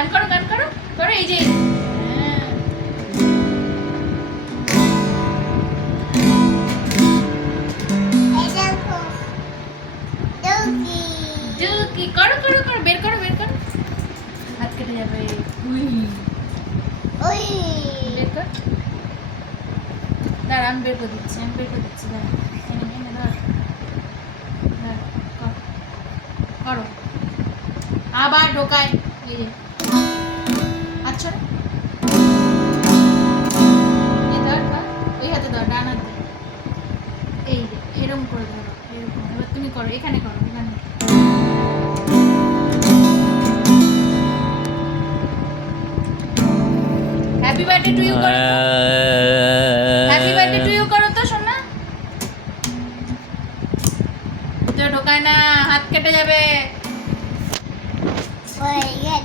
গান করো গান করো করো এই যে হ্যাঁ। ডুকি করো করো করো বের করো হাত কেটে যাবে উই বের কর দাঁড়া আমি বের করে দিচ্ছি দাঁড়া এনে ধর করো আবার ঢোকায় এই যে আচ্ছা ধর ওই হাতে ধর ডান হাতে এই যে এরকম করে ধরো এরকম এবার তুমি করো এখানে করো এখানে হ্যাপি বার্থডে টু ইউ করো